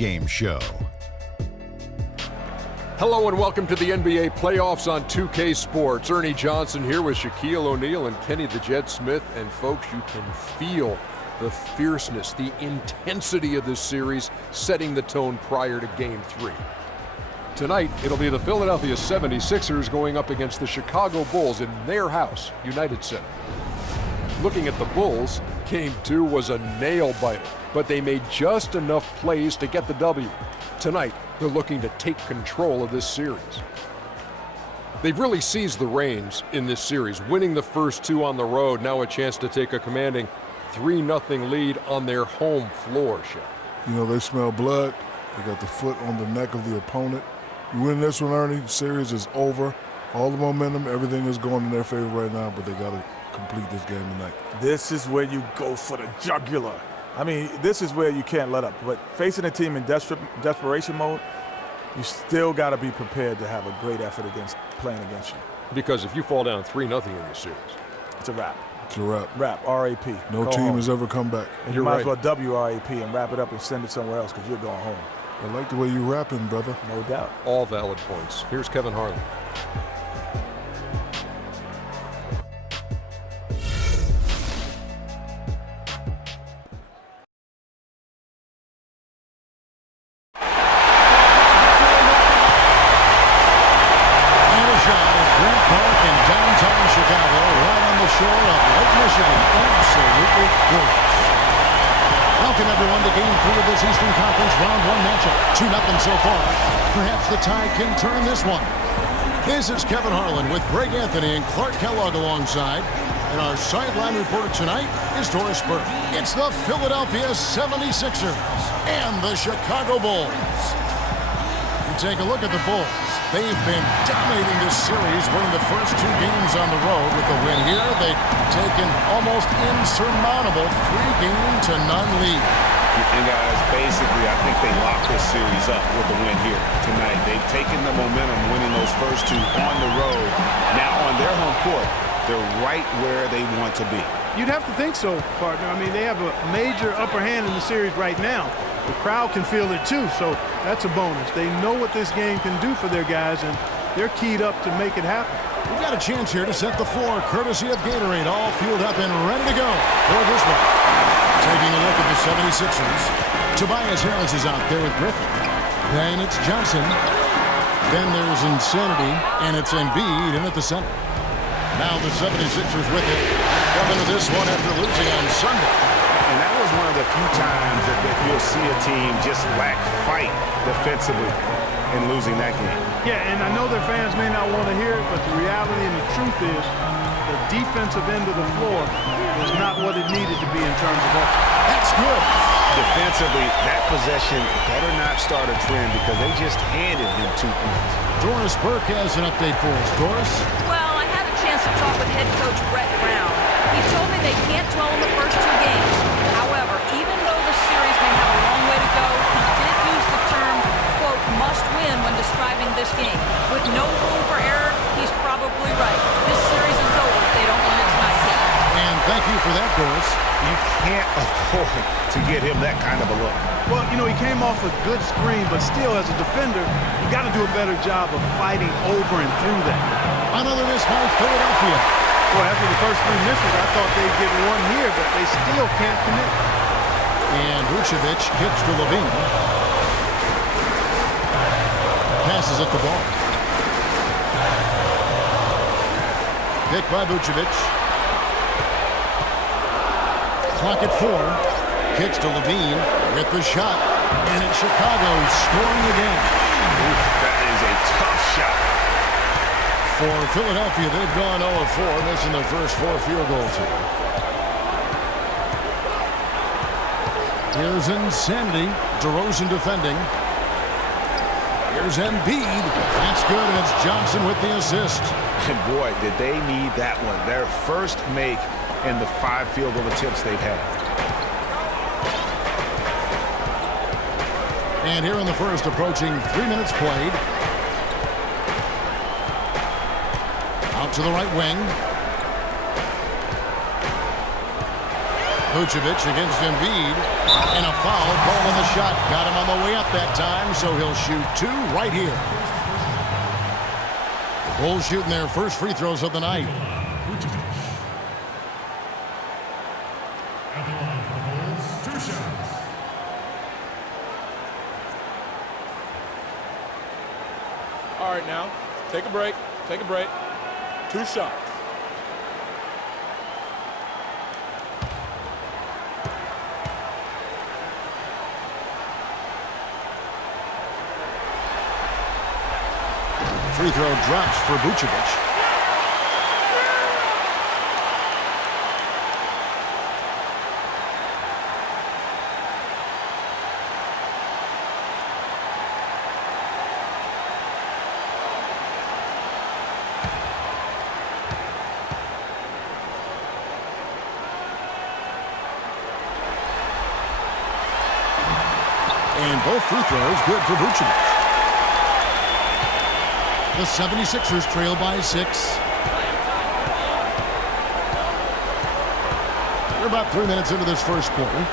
pregame show. Hello and welcome to the NBA playoffs on 2K Sports. Ernie Johnson here with Shaquille O'Neal and Kenny the Jet Smith. And folks, you can feel the fierceness, the intensity of this series setting the tone prior to Game 3. Tonight, it'll be the Philadelphia 76ers going up against the Chicago Bulls in their house, United Center. Looking at the Bulls, Game 2 was a nail-biter, but they made just enough plays to get the W. Tonight, they're looking to take control of this series. They've really seized the reins in this series, winning the first two on the road, now a chance to take a commanding 3-0 lead on their home floor, Shaq. You know, they smell blood. They got the foot on the neck of the opponent. You win this one, Ernie, series is over. All the momentum, everything is going in their favor right now, but they got to complete this game tonight. This is where you go for the jugular. I mean, this is where you can't let up. But facing a team in desperation mode, you still got to be prepared to have a great effort playing against you. Because if you fall down 3-0 in this series, it's a wrap. It's a wrap. Wrap, R.A.P. No team has ever come back. And you might as well W-R-A-P and wrap it up and send it somewhere else because you're going home. I like the way you rapping, brother. No doubt. All valid points. Here's Kevin Harlan. So far. Perhaps the tie can turn this one. This is Kevin Harlan with Greg Anthony and Clark Kellogg alongside. And our sideline reporter tonight is Doris Burke. It's the Philadelphia 76ers and the Chicago Bulls. You take a look at the Bulls. They've been dominating this series, winning the first two games on the road. With the win here, they've taken almost insurmountable 3-0 lead. And guys, basically, I think they locked this series up with the win here tonight. They've taken the momentum, winning those first two on the road. Now on their home court, they're right where they want to be. You'd have to think so, partner. I mean, they have a major upper hand in the series right now. The crowd can feel it too, so that's a bonus. They know what this game can do for their guys, and they're keyed up to make it happen. We've got a chance here to set the floor, courtesy of Gatorade, all fueled up and ready to go for this one. Taking a look at the 76ers, Tobias Harris is out there with Griffin. Then it's Johnson. Then there's Insanity, and it's Embiid in at the center. Now the 76ers with it, coming to this one after losing on Sunday. And that was one of the few times that you'll see a team just lack fight defensively in losing that game. Yeah, and I know their fans may not want to hear it, but the reality and the truth is the defensive end of the floor is not what it needed to be in terms of effort. That's good. Defensively, that possession better not start a trend because they just handed him 2 points. Doris Burke has an update for us. Doris? Well, I had a chance to talk with head coach Brett Brown. He told me they can't dwell on the first 2 games. However, even though the series may have a long way to go, he did use the term, quote, must win when describing this game. With no room for error, he's probably right. This series is over if they don't win it tonight. And thank you for that, Doris. You can't afford to get him that kind of a look. Well, you know, he came off a good screen, but still, as a defender, you got to do a better job of fighting over and through that. Another miss by Philadelphia. Well, after the first 3 misses, I thought they'd get one here, but they still can't connect. And Vucevic kicks to Levine. Passes at the ball. Pick by Vucevic. Clock at 4. Kicks to Levine with the shot. And it's Chicago scoring again. That is a tough shot. For Philadelphia, they've gone 0-4, missing their first 4 field goals here. Here's Insanity. DeRozan defending. Here's Embiid. That's good, and it's Johnson with the assist. And boy, did they need that one. Their first make in the 5 field goal attempts they've had. And here in the first, approaching 3 minutes played. Out to the right wing. Vucevic against Embiid. And a foul called on the shot. Got him on the way up that time, so he'll shoot 2 right here. The Bulls shooting their first free throws of the night. All right, now, take a break. Take a break. 2 shots. Free throw drops for Vucevic. And both free throws good for Vucevic. The 76ers trail by 6. We're about 3 minutes into this first quarter.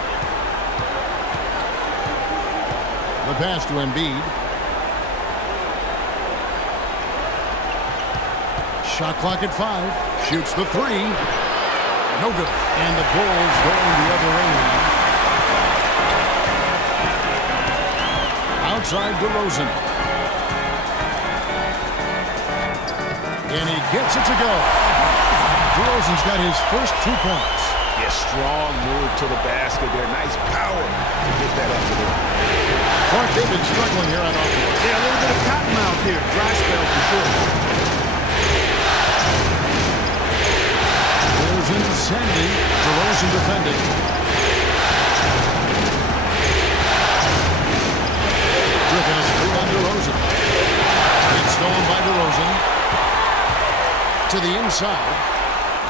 The pass to Embiid. Shot clock at 5. Shoots the 3. No good. And the Bulls going the other way. Outside DeRozan. And he gets it to go. DeRozan's got his first 2 points. Yeah, strong move to the basket there. Nice power to get that up to there. Clark, they've been struggling here on offense. Yeah, a little bit of cottonmouth here. Dry spell for sure. There's insanity. DeRozan defending. Driven is through on DeRozan. It's stolen by DeRozan. To the inside.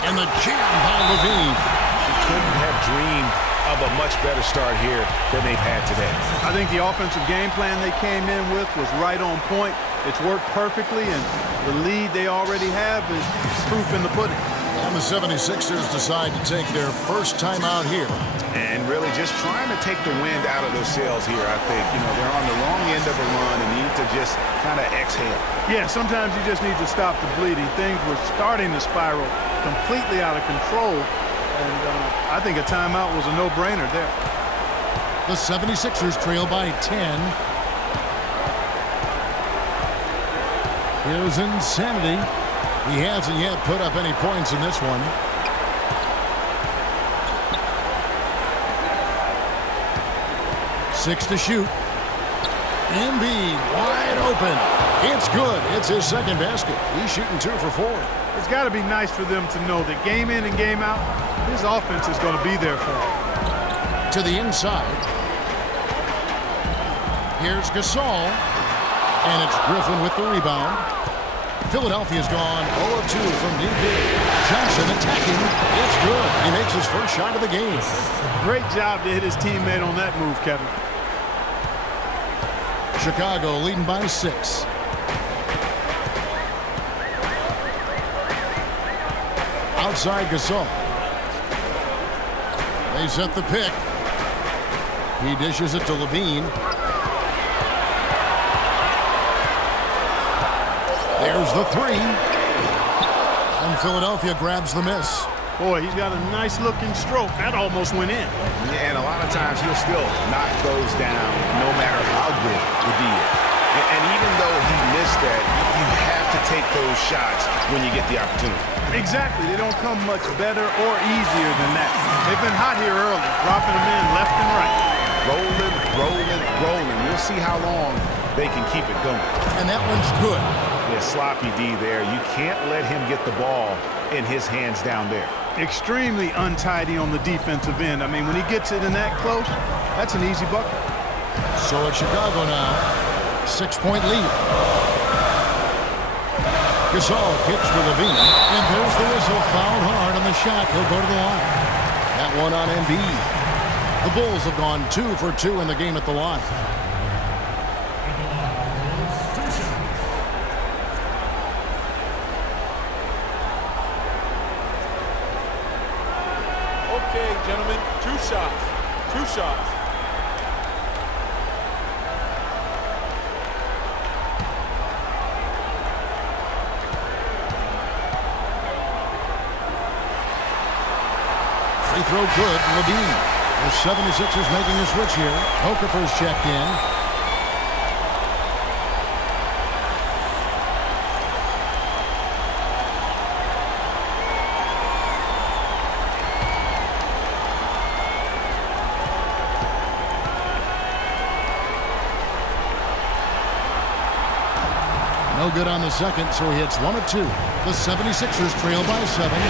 And the jam by Levine. He couldn't have dreamed of a much better start here than they've had today. I think the offensive game plan they came in with was right on point. It's worked perfectly, and the lead they already have is proof in the pudding. And the 76ers decide to take their first time out here. And really just trying to take the wind out of their sails here, I think. You know, they're on the wrong end of a run and need to just kind of exhale. Yeah, sometimes you just need to stop the bleeding. Things were starting to spiral completely out of control, and I think a timeout was a no-brainer there. The 76ers trail by 10. Here's Insanity. He hasn't yet put up any points in this one. Six to shoot. Embiid wide open. It's good. It's his second basket. He's shooting 2 for 4. It's got to be nice for them to know that game in and game out, his offense is going to be there for him. To the inside. Here's Gasol. And it's Griffin with the rebound. Philadelphia's gone 0 of 2 from deep here. Johnson attacking. It's good. He makes his first shot of the game. Great job to hit his teammate on that move, Kevin. Chicago leading by 6. Outside Gasol. They set the pick. He dishes it to Levine. There's the 3. And Philadelphia grabs the miss. Boy, he's got a nice-looking stroke. That almost went in. Yeah, and a lot of times he'll still knock those down no matter how good the D is. And even though he missed that, you have to take those shots when you get the opportunity. Exactly. They don't come much better or easier than that. They've been hot here early, dropping them in left and right. Rolling, rolling, rolling. We'll see how long they can keep it going. And that one's good. Yeah, sloppy D there. You can't let him get the ball in his hands down there. Extremely untidy on the defensive end. I mean, when he gets it in that close, that's an easy bucket. So it's Chicago now. 6-point lead. Gasol kicks to Levine. And there's the whistle. Fouled hard on the shot. He'll go to the line. That one on Embiid. The Bulls have gone 2 for 2 in the game at the line. Okay, gentlemen, 2 shots. 2 shots. Free throw good. Levine. The 76ers making a switch here. Okafor's checked in. No good on the second, so he hits 1 of 2. The 76ers trail by 7.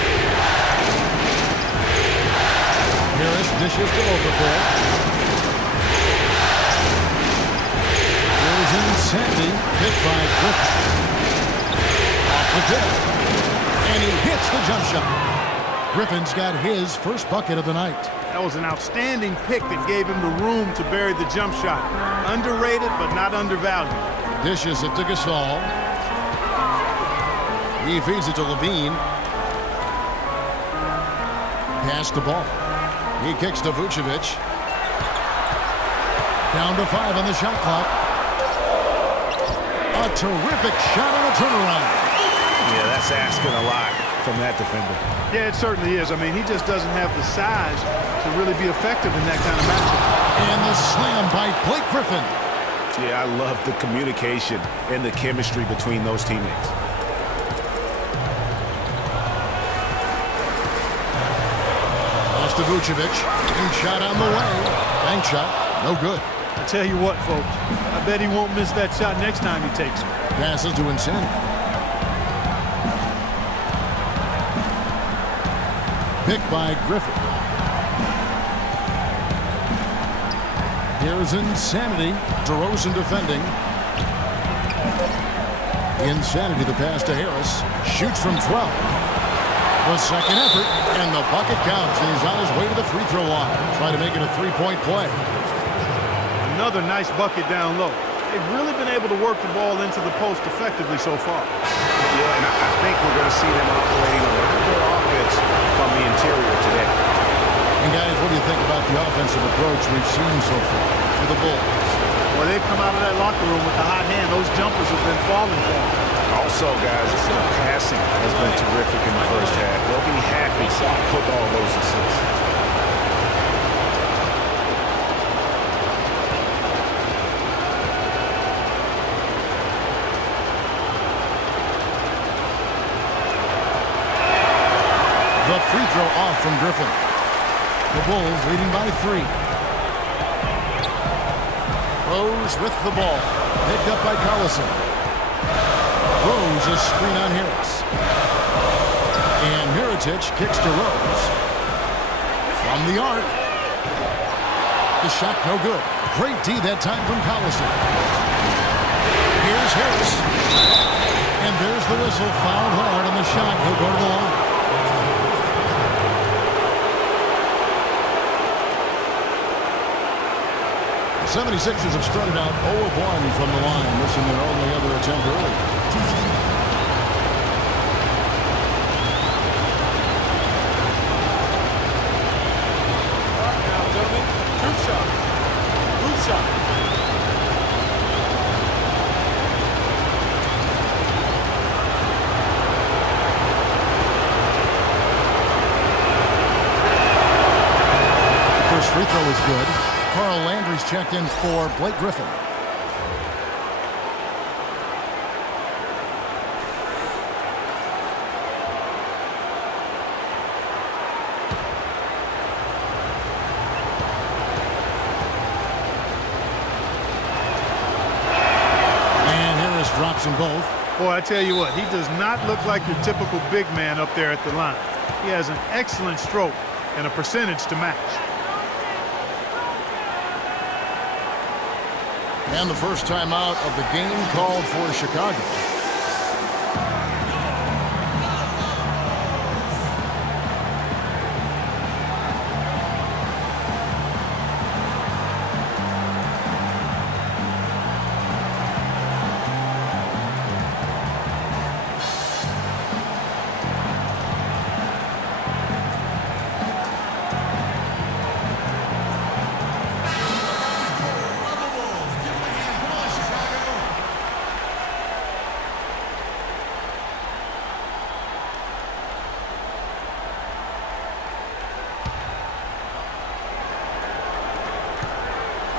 Harris dishes to Okafor. Here's Insanity, hit by Griffin. Off the tip. And he hits the jump shot. Griffin's got his first bucket of the night. That was an outstanding pick that gave him the room to bury the jump shot. Underrated, but not undervalued. Dishes it to Gasol. He feeds it to Levine. Pass the ball. He kicks to Vucevic. Down to 5 on the shot clock. A terrific shot on a turnaround. Yeah, that's asking a lot from that defender. Yeah, it certainly is. I mean, he just doesn't have the size to really be effective in that kind of matchup. And the slam by Blake Griffin. Yeah, I love the communication and the chemistry between those teammates. Pass to Vucevic. And shot on the way. Bank shot. No good. I tell you what, folks. I bet he won't miss that shot next time he takes it. Passes to Insanity. Picked by Griffin. Here's Insanity. DeRozan defending. Insanity, the pass to Harris. Shoots from 12. The second effort, and the bucket counts, and he's on his way to the free throw line. Trying to make it a three-point play. Another nice bucket down low. They've really been able to work the ball into the post effectively so far. Yeah, and I think we're going to see them operating a little bit offense from the interior today. And guys, what do you think about the offensive approach we've seen so far for the Bulls? Well, they've come out of that locker room with the hot hand. Those jumpers have been falling for them. Also, guys, the passing has been terrific in the first half. They'll be happy with all those assists. The free throw off from Griffin. The Bulls leading by 3. Rose with the ball. Picked up by Collison. Rose, a screen on Harris. And Mirotic kicks to Rose. From the arc. The shot no good. Great D that time from Collison. Here's Harris. And there's the whistle. Fouled hard on the shot. He'll go to the line. The 76ers have started out 0 of 1 from the line, missing their only other attempt early. Now, gentlemen, 2 shots. 2 shots. First free throw is good. Carl Landry's checked in for Blake Griffin. And Harris drops them both. Boy, I tell you what, he does not look like your typical big man up there at the line. He has an excellent stroke and a percentage to match. And the first time out of the game called for Chicago.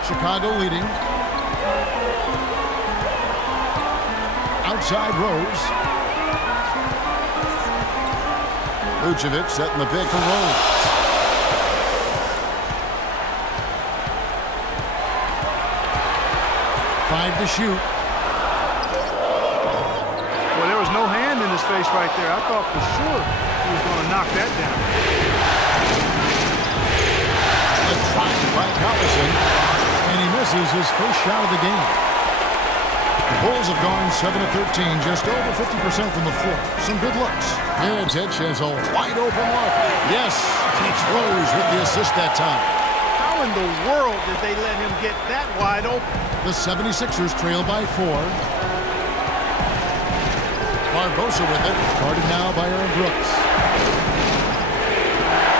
Chicago leading. Outside Rose. Vucevic setting the pick for Rose. Five to shoot. Well, there was no hand in his face right there. I thought for sure he was going to knock that down. A try by Collison, and he misses his first shot of the game. The Bulls have gone 7 of 13, just over 50% from the floor. Some good looks. Mirotic has a wide open look. Yes, it's Rose with the assist that time. How in the world did they let him get that wide open? The 76ers trail by 4. Barbosa with it, guarded now by Aaron Brooks.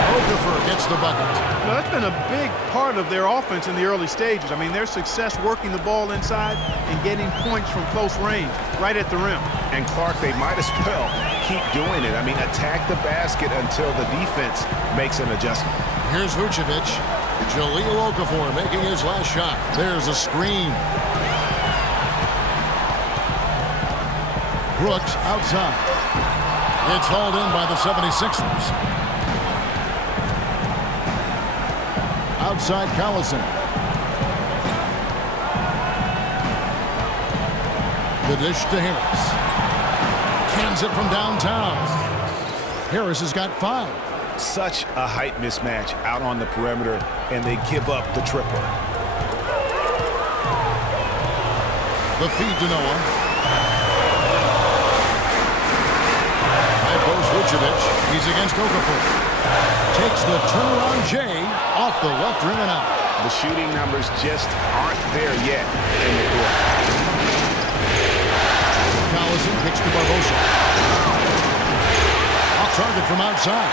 Okafor gets the bucket. Well, that's been a big part of their offense in the early stages. I mean, their success working the ball inside and getting points from close range, right at the rim. And Clark, they might as well keep doing it. I mean, attack the basket until the defense makes an adjustment. Here's Vucevic. Jahlil Okafor making his last shot. There's a screen. Brooks outside. It's hauled in by the 76ers. Outside Collison. The dish to Harris. Cans it from downtown. Harris has got 5. Such a height mismatch out on the perimeter, and they give up the triple. The feed to Noah. High post Vucevic. He's against Okafor. Takes the turnaround J off the left rim and out. The shooting numbers just aren't there yet in the court. Collison kicks to Barbosa. Off target from outside.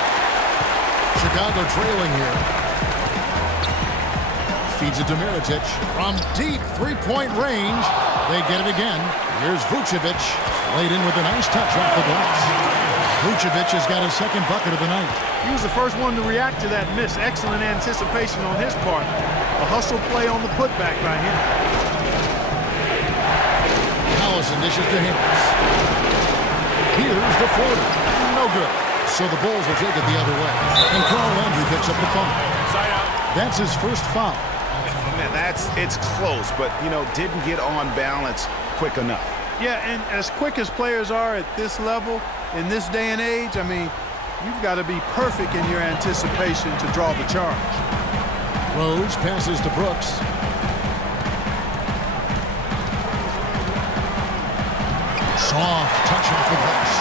Chicago trailing here. Feeds it to Mirotic. From deep three-point range. They get it again. Here's Vucevic. Laid in with a nice touch off the glass. Vucevic has got his second bucket of the night. He was the first one to react to that miss. Excellent anticipation on his part. A hustle play on the putback by him. Collison dishes to Harris. Here's the floater. No good. So the Bulls will take it the other way. And Carl Landry picks up the foul. Side out. That's his first foul. Man, it's close, but, didn't get on balance quick enough. Yeah, and as quick as players are at this level, in this day and age, I mean, you've got to be perfect in your anticipation to draw the charge. Rose passes to Brooks. Soft touch off the glass.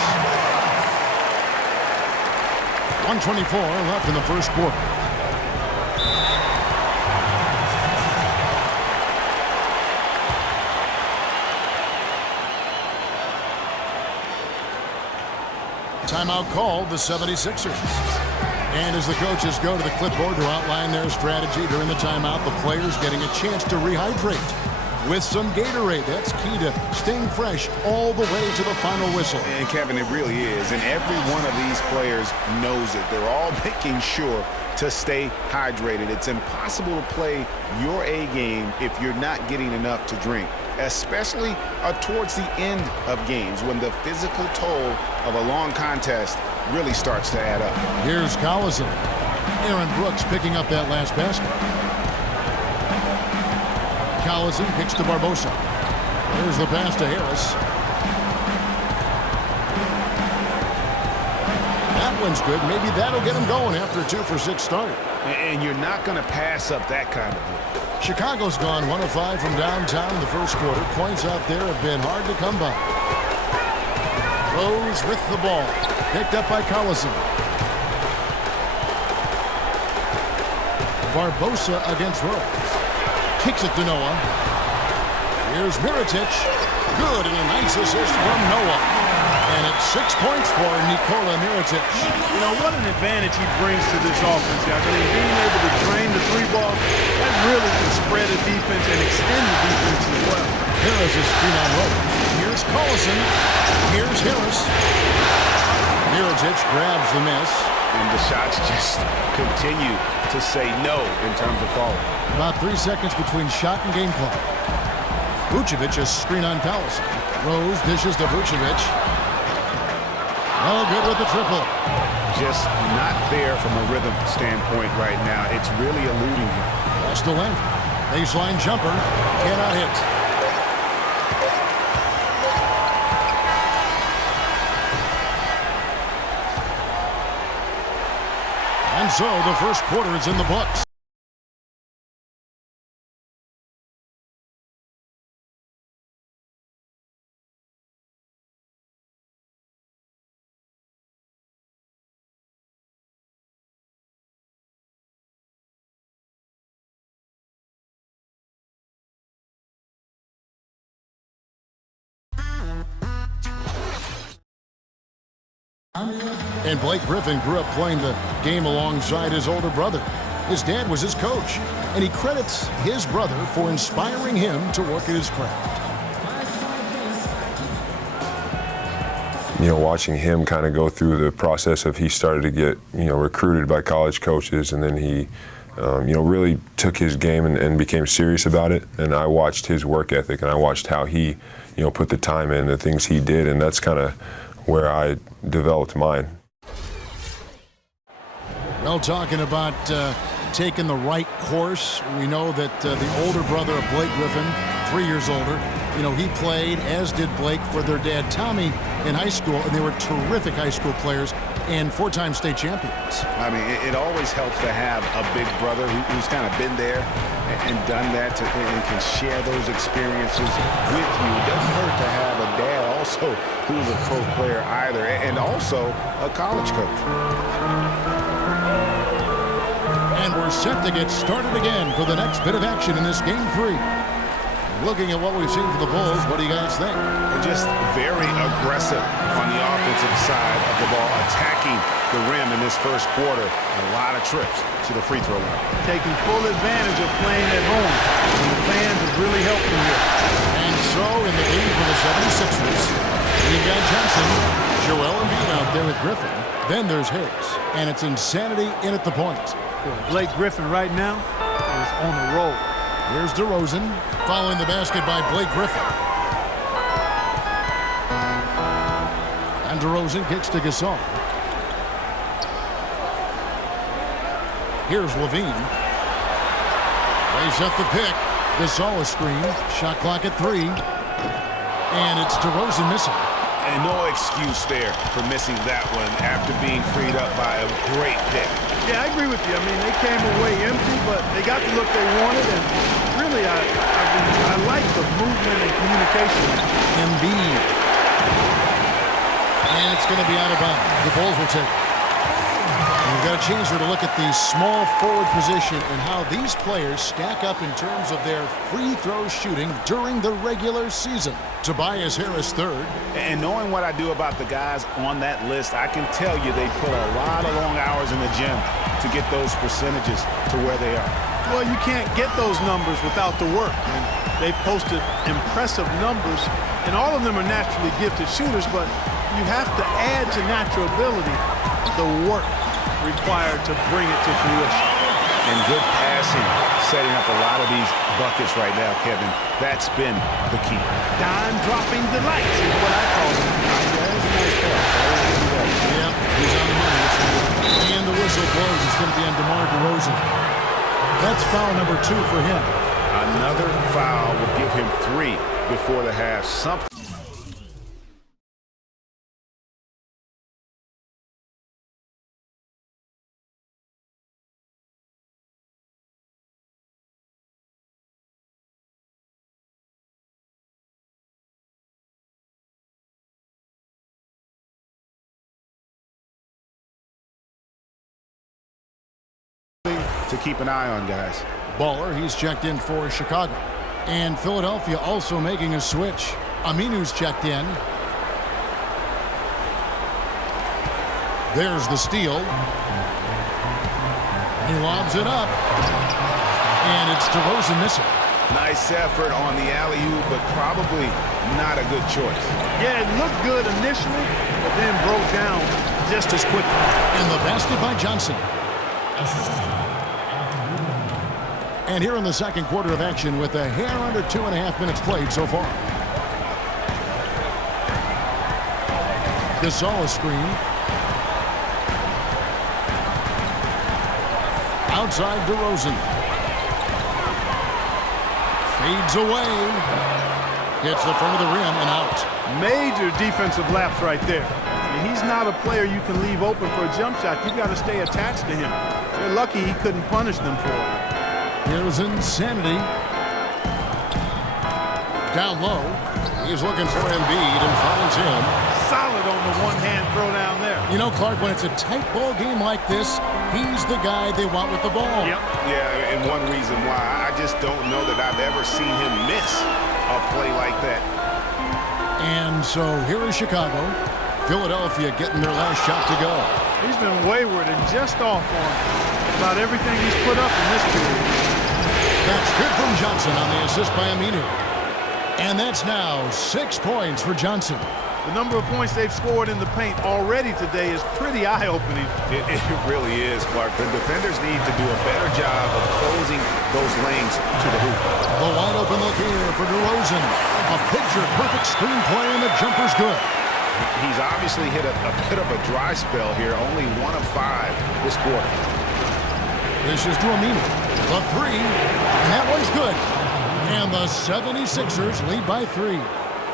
1:24 left in the first quarter. Timeout called the 76ers. And as the coaches go to the clipboard to outline their strategy during the timeout, the players getting a chance to rehydrate with some Gatorade. That's key to staying fresh all the way to the final whistle. And Kevin, it really is. And every one of these players knows it. They're all making sure to stay hydrated. It's impossible to play your A game if you're not getting enough to drink, especially towards the end of games when the physical toll of a long contest really starts to add up. Here's Collison. Aaron Brooks picking up that last basket. Collison kicks to Barbosa. There's the pass to Harris. That one's good. Maybe that'll get him going after a 2-for-6 start. And you're not going to pass up that kind of look. Chicago's gone 1 of 5 from downtown in the first quarter. Points out there have been hard to come by. Rose with the ball. Picked up by Collison. Barbosa against Rose. Kicks it to Noah. Here's Mirotic. Good, and a nice assist from Noah. And it's 6 points for Nikola Mirotic. You know, what an advantage he brings to this offense, guys. I mean, being able to drain the three ball, that really can spread a defense and extend the defense as well. Harris is screen on Rose. Here's Collison. Here's Harris. Mirotic grabs the miss. and the shots just continue to say no in terms of falling. About 3 seconds between shot and game clock. Vucevic a screen on Collison. Rose dishes to Vucevic. No good with the triple. Just not there from a rhythm standpoint right now. It's really eluding him. Pass to Landry. Baseline jumper. Cannot hit. And so the first quarter is in the books. And Blake Griffin grew up playing the game alongside his older brother. His dad was his coach, and he credits his brother for inspiring him to work at his craft. You know, watching him kind of go through the process of he started to get, you know, recruited by college coaches, and then he, you know, really took his game and became serious about it. And I watched his work ethic, and I watched how he, you know, put the time in, the things he did, and that's kind of where I developed mine. Well, talking about taking the right course, we know that the older brother of Blake Griffin, 3 years older, you know, he played, as did Blake, for their dad Tommy in high school, and they were terrific high school players and 4-time state champions. I mean, it always helps to have a big brother who's kind of been there and done that and can share those experiences with you. It doesn't hurt to have a dad also who's a pro player either, and also a college coach. And we're set to get started again for the next bit of action in this game 3. Looking at what we've seen for the Bulls, what do you guys think? They're just very aggressive on the offensive side of the ball, attacking the rim in this first quarter. A lot of trips to the free throw line. Taking full advantage of playing at home. And the fans have really helped them here. And so in the game for the 76ers, we've got Johnson, Joel Embiid out there with Griffin. Then there's Harris. And it's insanity in at the point. Blake Griffin right now is on the roll. Here's DeRozan, following the basket by Blake Griffin. And DeRozan kicks to Gasol. Here's Levine. They set the pick. Gasol a screen. Shot clock at 3. And it's DeRozan missing. And no excuse there for missing that one after being freed up by a great pick. Yeah, I agree with you. I mean, they came away empty, but they got the look they wanted, and really, I like the movement and communication. Embiid. And it's going to be out of bounds. The Bulls will take it. And we've got a chance here to look at the small forward position and how these players stack up in terms of their free throw shooting during the regular season. Tobias Harris third. And knowing what I do about the guys on that list, I can tell you they put a lot of long hours in the gym to get those percentages to where they are. Well, you can't get those numbers without the work. And they've posted impressive numbers, and all of them are naturally gifted shooters, but you have to add to natural ability the work required to bring it to fruition. And good passing, setting up a lot of these buckets right now, Kevin. That's been the key. Dime-dropping delights is what I call it. Yeah, that's a nice pass. Yeah, he's on the money. And the whistle blows. It's going to be on DeMar DeRozan. That's foul number 2 for him. Another foul would give him 3 before the half. Something. To keep an eye on, guys. Baller, he's checked in for Chicago. And Philadelphia also making a switch. Aminu's checked in. There's the steal. He lobs it up. And it's DeRozan missing. Nice effort on the alley-oop, but probably not a good choice. Yeah, it looked good initially, but then broke down just as quickly. And the basket by Johnson. And here in the second quarter of action with a hair under 2.5 minutes played so far. Gasol screen. Outside DeRozan. Fades away. Hits the front of the rim and out. Major defensive lapse right there. And he's not a player you can leave open for a jump shot. You've got to stay attached to him. They're lucky he couldn't punish them for it. Here's Insanity. Down low. He's looking for Embiid and finds him. Solid on the one-hand throw down there. You know, Clark, when it's a tight ball game like this, he's the guy they want with the ball. Yep. Yeah, and one reason why, I just don't know that I've ever seen him miss a play like that. And so here is Chicago. Philadelphia getting their last shot to go. He's been wayward and just off on about everything he's put up in this period. That's good from Johnson on the assist by Aminu. And that's now 6 points for Johnson. The number of points they've scored in the paint already today is pretty eye-opening. It really is, Clark. The defenders need to do a better job of closing those lanes to the hoop. The wide open look here for DeRozan. A picture-perfect screenplay, and the jumper's good. He's obviously hit a bit of a dry spell here, only 1 of 5 this quarter. This is to Aminu. The three, and that one's good. And the 76ers lead by 3.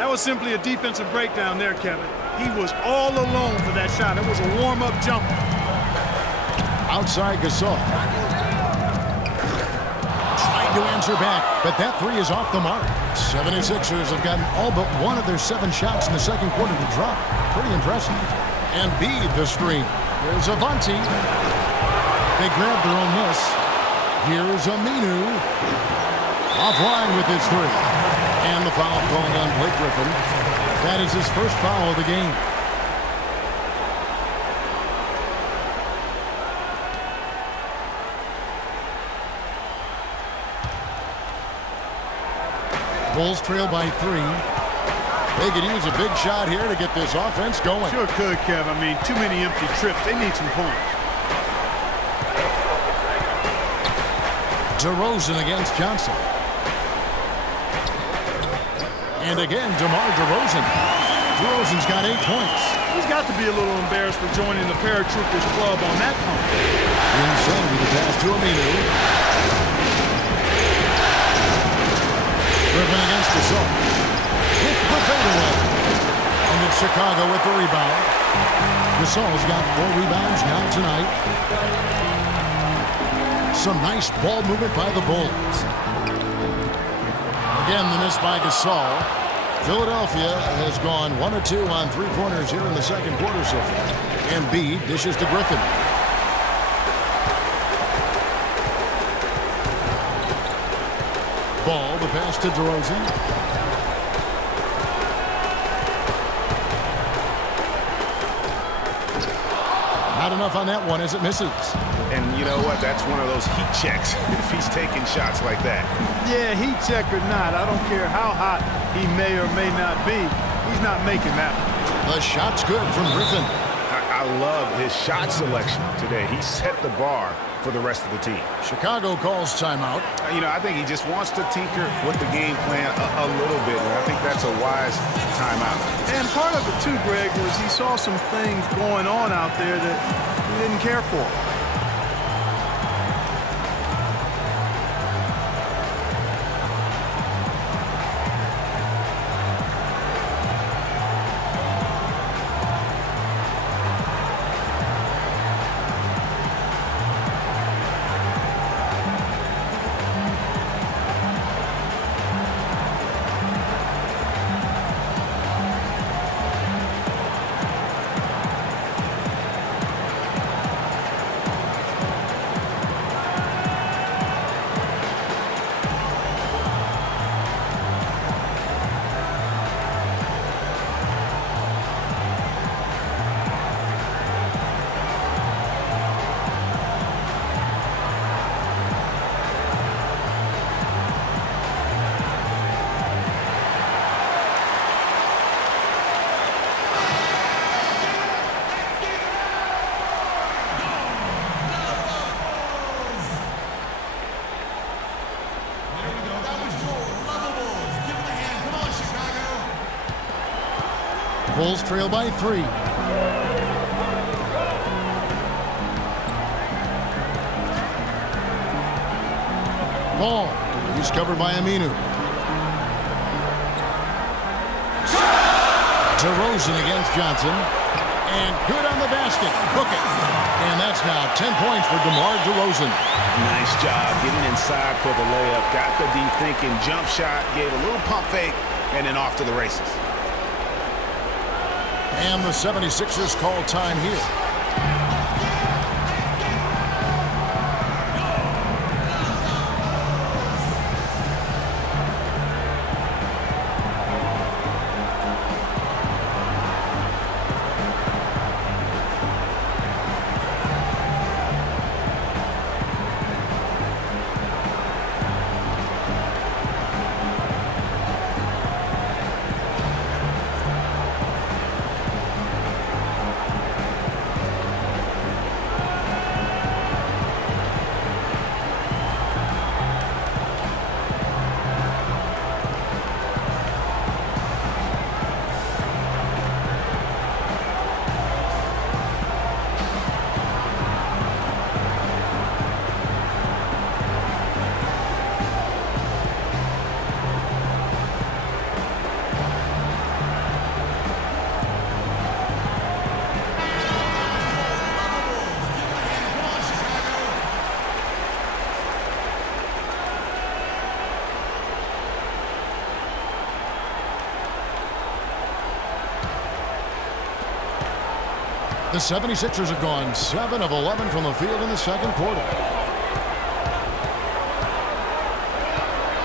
That was simply a defensive breakdown there, Kevin. He was all alone for that shot. It was a warm-up jumper. Outside Gasol. Trying to answer back, but that 3 is off the mark. 76ers have gotten all but 1 of their 7 shots in the second quarter to drop. Pretty impressive. And Embiid the screen. Here's Avanti. They grab their own miss. Here's Aminu. Offline with his 3. And the foul called on Blake Griffin. That is his first foul of the game. Bulls trail by 3. They could use a big shot here to get this offense going. Sure could, Kev. I mean, too many empty trips. They need some points. DeRozan against Johnson. And again, DeMar DeRozan. DeRozan's got 8 points. He's got to be a little embarrassed for joining the Paratroopers Club on that pump. Insanity the pass to Aminu. Griffin against Gasol. Hit the fadeaway. And it's Chicago with the rebound. Gasol's got 4 rebounds now tonight. Some nice ball movement by the Bulls. Again, the miss by Gasol. Philadelphia has gone 1 of 2 on 3-pointers here in the second quarter so far. Embiid dishes to Griffin. Ball, the pass to DeRozan. Not enough on that one as it misses. And you know what? That's one of those heat checks if he's taking shots like that. Yeah, heat check or not, I don't care how hot he may or may not be. He's not making that one. The shot's good from Griffin. I love his shot selection today. He set the bar for the rest of the team. Chicago calls timeout. You know, I think he just wants to tinker with the game plan a little bit, and I think that's a wise timeout. And part of it, too, Greg, was he saw some things going on out there that he didn't care for. Bulls trail by 3. Ball. He's covered by Aminu. DeRozan against Johnson. And good on the basket. Hook it. And that's now 10 points for DeMar DeRozan. Nice job getting inside for the layup. Got the D thinking jump shot, gave a little pump fake, and then off to the races. And the 76ers call time here. The 76ers have gone 7 of 11 from the field in the second quarter.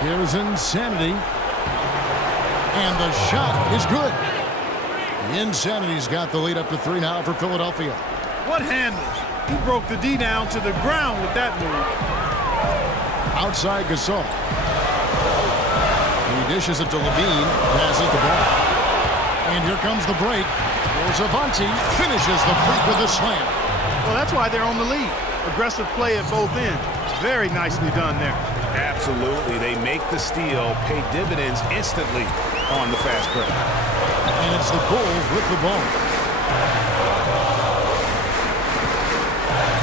Here's Insanity. And the shot is good. Insanity's got the lead up to 3 now for Philadelphia. What handles? He broke the D down to the ground with that move. Outside Gasol. He dishes it to Levine. Passes the ball. And here comes the break. There's Avanti, finishes the break with a slam. Well, that's why they're on the lead. Aggressive play at both ends. Very nicely done there. Absolutely. They make the steal, pay dividends instantly on the fast break. And it's the Bulls with the ball.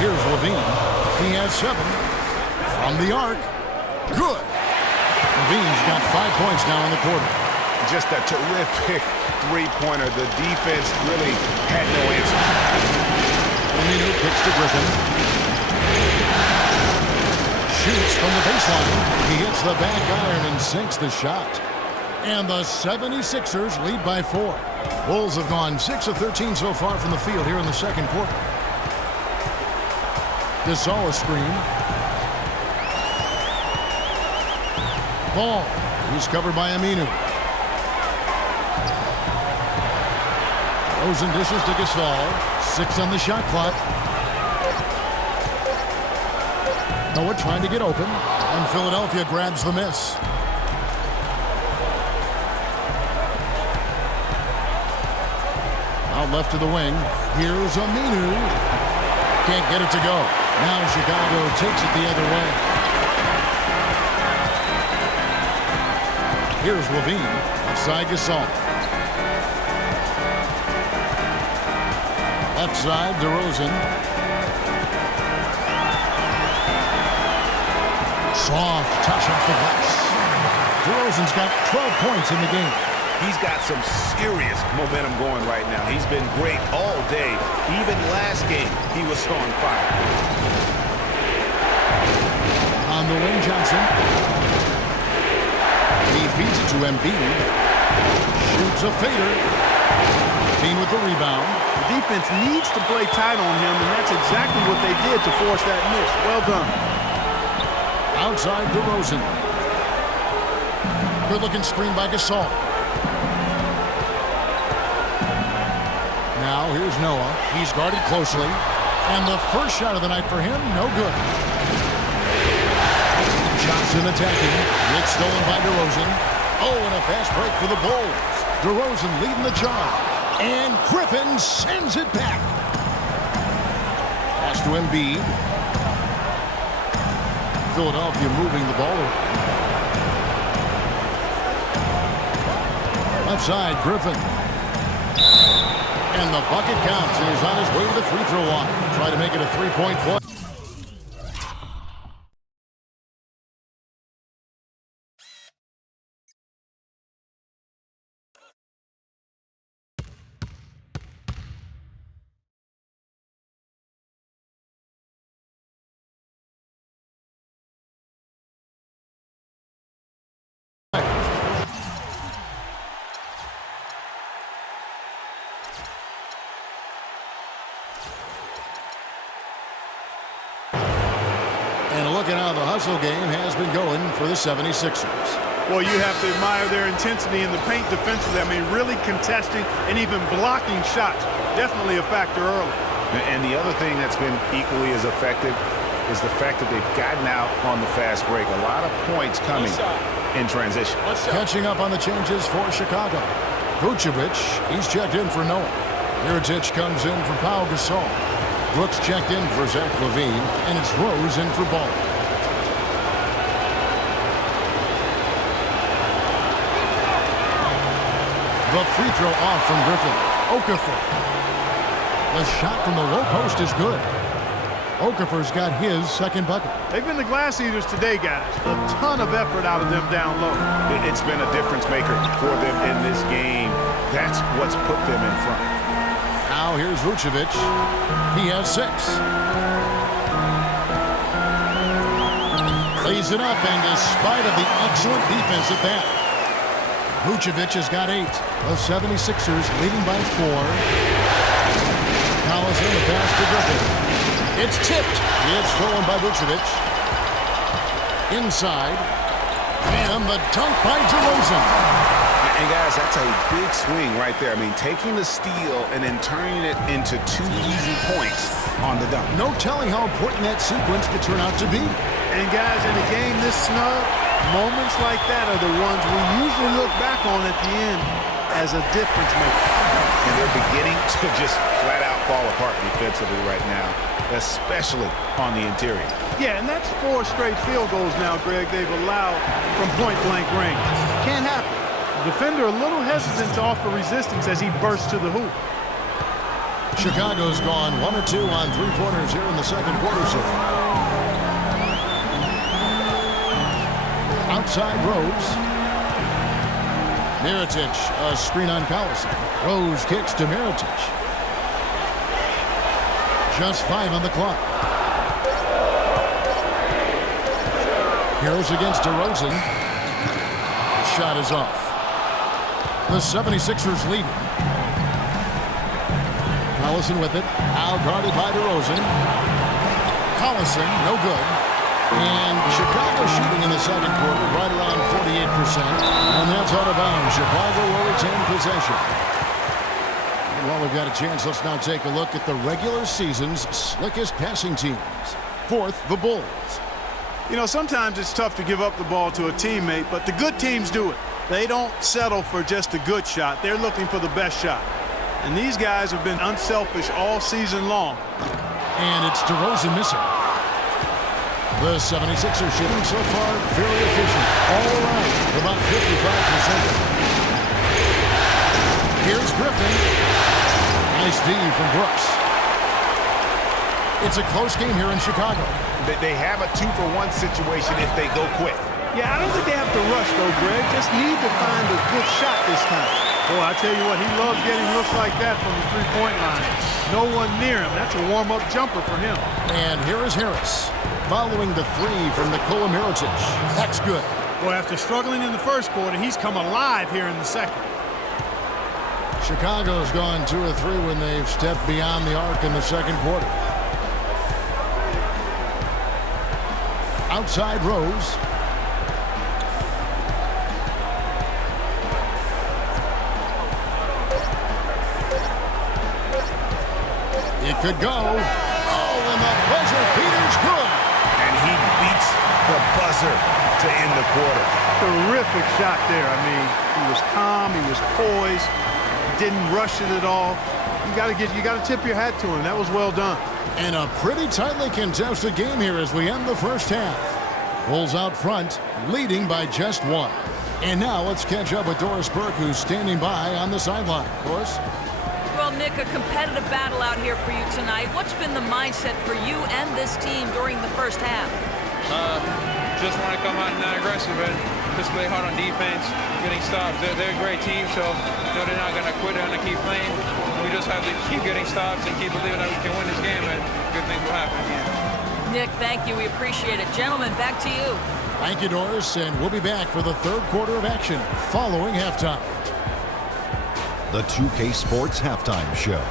Here's Levine. He has 7. From the arc. Good. Levine's got 5 points now in the quarter. Just a terrific three-pointer. The defense really had no answer. Aminu kicks to Griffin. Shoots from the baseline. He hits the back iron and sinks the shot. And the 76ers lead by 4. Bulls have gone 6 of 13 so far from the field here in the second quarter. Gasol a screen. Ball. He's covered by Aminu. Rosen dishes to Gasol. 6 on the shot clock. Noah trying to get open. And Philadelphia grabs the miss. Out left to the wing. Here's Aminu. Can't get it to go. Now Chicago takes it the other way. Here's Levine. Outside Gasol. Left side, DeRozan. Soft touch off the glass. DeRozan's got 12 points in the game. He's got some serious momentum going right now. He's been great all day. Even last game, he was on fire. On the wing, Johnson. He feeds it to Embiid. Shoots a fader. Team with the rebound. The defense needs to play tight on him, and that's exactly what they did to force that miss. Well done. Outside DeRozan. Good-looking screen by Gasol. Now here's Noah. He's guarded closely. And the first shot of the night for him, no good. Johnson attacking. It's stolen by DeRozan. Oh, and a fast break for the Bulls. DeRozan leading the charge. And Griffin sends it back. Pass to Embiid. Philadelphia moving the ball around. Left side, Griffin. And the bucket counts, and he's on his way to the free throw line. Try to make it a three-point play. And look at how the hustle game has been going for the 76ers. Well, you have to admire their intensity in the paint defensively. I mean, really contesting and even blocking shots. Definitely a factor early. And the other thing that's been equally as effective is the fact that they've gotten out on the fast break. A lot of points coming in transition. Catching up on the changes for Chicago. Vucevic, he's checked in for Noah. Mirotic comes in for Pau Gasol. Brooks checked in for Zach LaVine, and it's Rose in for Ball. The free throw off from Griffin. Okafor. The shot from the low post is good. Okafor's got his second bucket. They've been the glass eaters today, guys. A ton of effort out of them down low. It's been a difference maker for them in this game. That's what's put them in front. Now here's Vucevic. He has 6. Lays it up, and despite of the excellent defense at that, Vucevic has got 8. The 76ers leading by 4. Collison, the pass to Griffin. It's tipped. It's stolen by Vucevic. Inside. And the dunk by DeRozan. And guys, that's a big swing right there. I mean, taking the steal and then turning it into 2 easy points on the dunk. No telling how important that sequence could turn out to be. And guys, in a game this snug, moments like that are the ones we usually look back on at the end as a difference maker. And they're beginning to just flat out fall apart defensively right now, especially on the interior. Yeah, and that's 4 straight field goals now, Greg, they've allowed from point-blank range. Can't happen. The defender a little hesitant to offer resistance as he bursts to the hoop. Chicago's gone 1 or 2 on 3-pointers here in the second quarter. So outside Rose. Mirotic, a screen on Collison. Rose kicks to Mirotic. Just 5 on the clock. Harris against DeRozan. Shot is off. The 76ers lead. Collison with it. Now guarded by DeRozan. Collison, no good. And Chicago shooting in the second quarter right around 48%. And that's out of bounds. Chicago will retain possession. And while we've got a chance, let's now take a look at the regular season's slickest passing teams. 4th, the Bulls. You know, sometimes it's tough to give up the ball to a teammate, but the good teams do it. They don't settle for just a good shot. They're looking for the best shot. And these guys have been unselfish all season long. And it's DeRozan missing. The 76ers shooting so far very efficient. All around, about 55%. Here's Griffin. Nice D from Brooks. It's a close game here in Chicago. They have a 2-for-1 situation if they go quick. Yeah, I don't think they have to rush, though, Greg. Just need to find a good shot this time. Boy, I tell you what, he loves getting looks like that from the three-point line. No one near him. That's a warm-up jumper for him. And here is Harris, following the 3 from Nikola Mirotic. That's good. Boy, after struggling in the first quarter, he's come alive here in the second. Chicago's gone 2 or 3 when they've stepped beyond the arc in the second quarter. Outside Rose. It could go. Oh, and the buzzer beater's good. And he beats the buzzer to end the quarter. Terrific shot there. I mean, he was calm, he was poised, didn't rush it at all. You got to tip your hat to him. That was well done. And a pretty tightly contested game here as we end the first half. Bulls out front, leading by just 1. And now let's catch up with Doris Burke, who's standing by on the sideline. Doris? Well, Nick, a competitive battle out here for you tonight. What's been the mindset for you and this team during the first half? Just want to come out and not aggressive and just play hard on defense, getting stops. They're a great team, so they're not going to quit. They're going to keep playing. We just have to keep getting stops and keep believing that we can win this game, and good things will happen again. Nick, thank you. We appreciate it. Gentlemen, back to you. Thank you, Doris, and we'll be back for the third quarter of action following halftime. The 2K Sports Halftime Show.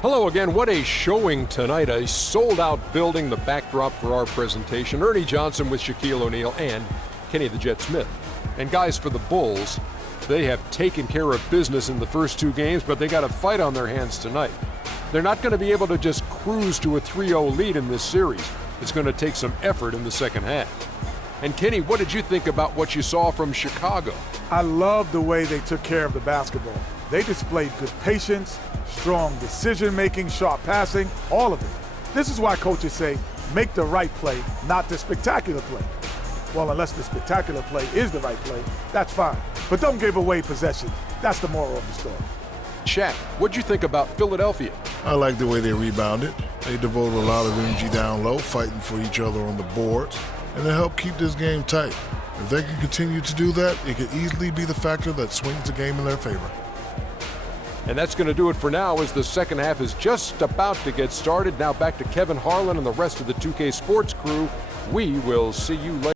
Hello again. What a showing tonight. A sold-out building, the backdrop for our presentation. Ernie Johnson with Shaquille O'Neal and Kenny the Jet Smith. And guys, for the Bulls, they have taken care of business in the first two games, but they got a fight on their hands tonight. They're not going to be able to just cruise to a 3-0 lead in this series. It's going to take some effort in the second half. And Kenny, what did you think about what you saw from Chicago? I love the way they took care of the basketball. They displayed good patience, strong decision-making, sharp passing, all of it. This is why coaches say, make the right play, not the spectacular play. Well, unless the spectacular play is the right play, that's fine. But don't give away possession. That's the moral of the story. Shaq, what'd you think about Philadelphia? I like the way they rebounded. They devoted a lot of energy down low, fighting for each other on the boards, and it helped keep this game tight. If they can continue to do that, it could easily be the factor that swings the game in their favor. And that's going to do it for now as the second half is just about to get started. Now back to Kevin Harlan and the rest of the 2K Sports crew. We will see you later.